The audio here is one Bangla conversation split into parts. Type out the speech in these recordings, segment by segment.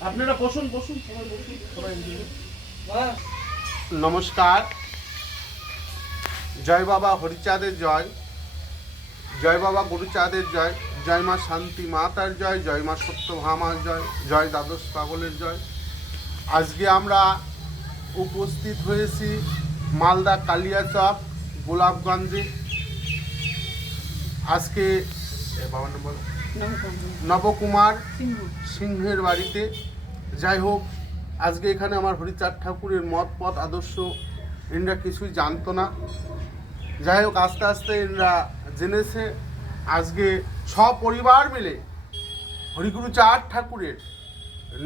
আপনারা বসুন বসুন। নমস্কার। জয় বাবা, হরিচাঁদের জয়। জয় বাবা, গুরুচাঁদের জয়। জয় মা শান্তি মাতার জয় জয় মা সত্য সত্যভামার জয় জয় দ্বাদশ পাগলের জয়। আজকে আমরা উপস্থিত হয়েছি মালদা কালিয়াচক গোলাপগঞ্জে। আজকে বাবার নম্বর নবকুমার সিংহের বাড়িতে। যাই হোক আজকে এখানে আমার হরিচাঁদ ঠাকুরের মত পথ আদর্শ এনরা কিছুই জানতো না। যাই হোক আস্তে আস্তে এনরা জেনেছে। আজকে সপরিবার মিলে হরিগুরু চাঁদ ঠাকুরের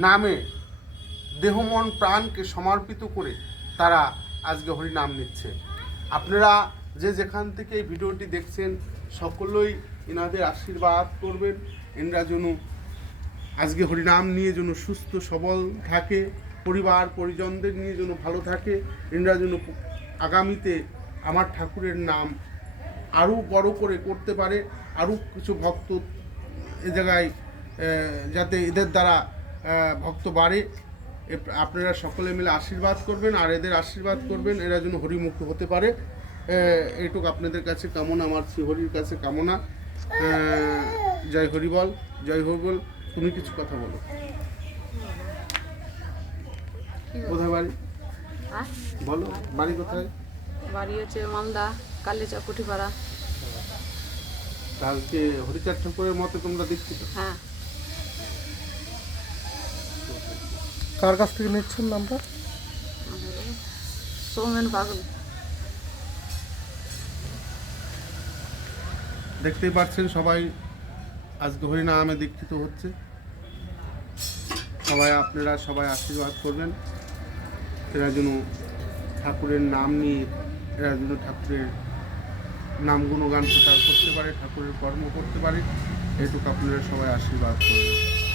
নামে দেহ মন প্রাণকে সমর্পিত করে তারা আজকে হরিনাম নিচ্ছে। আপনারা যে যেখান থেকে এই ভিডিওটি দেখছেন সকলেই এনাদের আশীর্বাদ করবেন। এনরা যেন আজকে হরিনাম নিয়ে যেন সুস্থ সবল থাকে পরিবার পরিজনদের নিয়ে যেন ভালো থাকে। এনরা যেন আগামীতে আমার ঠাকুরের নাম আরও বড় করে করতে পারে আরও কিছু ভক্ত এ জায়গায় যাতে এদের দ্বারা ভক্ত বাড়ে। আপনারা সকলে মিলে আশীর্বাদ করবেন আর এদের আশীর্বাদ করবেন। এরা যেন হরিমুখ হতে পারে। আহ, এইটুকু আপনাদের কাছে কামনা আমার শ্রীহরির কাছে কামনা। জয় হরি বল জয় হরিবল তুমি কিছু কথা বলো। কোথায় বাড়ি? হ্যাঁ? বলো বাড়ি কোথায়? বাড়ি হচ্ছে মালদা কালীচক কুঠিপাড়া কালকে হরিচাঁদ ঠাকুরের মতে তোমরা দীক্ষিত হ্যাঁ। কার কাছ থেকে নিচ্ছেন নামটা? সৌমেন পাগল। দেখতেই পাচ্ছেন সবাই আজকে হরিনামে দীক্ষিত হচ্ছে। সবাই আপনারা সবাই আশীর্বাদ করবেন। এরা যেন ঠাকুরের নাম নিয়ে, এরা যেন ঠাকুরের নাম গুণগান প্রচার করতে পারে, ঠাকুরের কর্ম করতে পারে, এটুকু আপনারা সবাই আশীর্বাদ করবেন।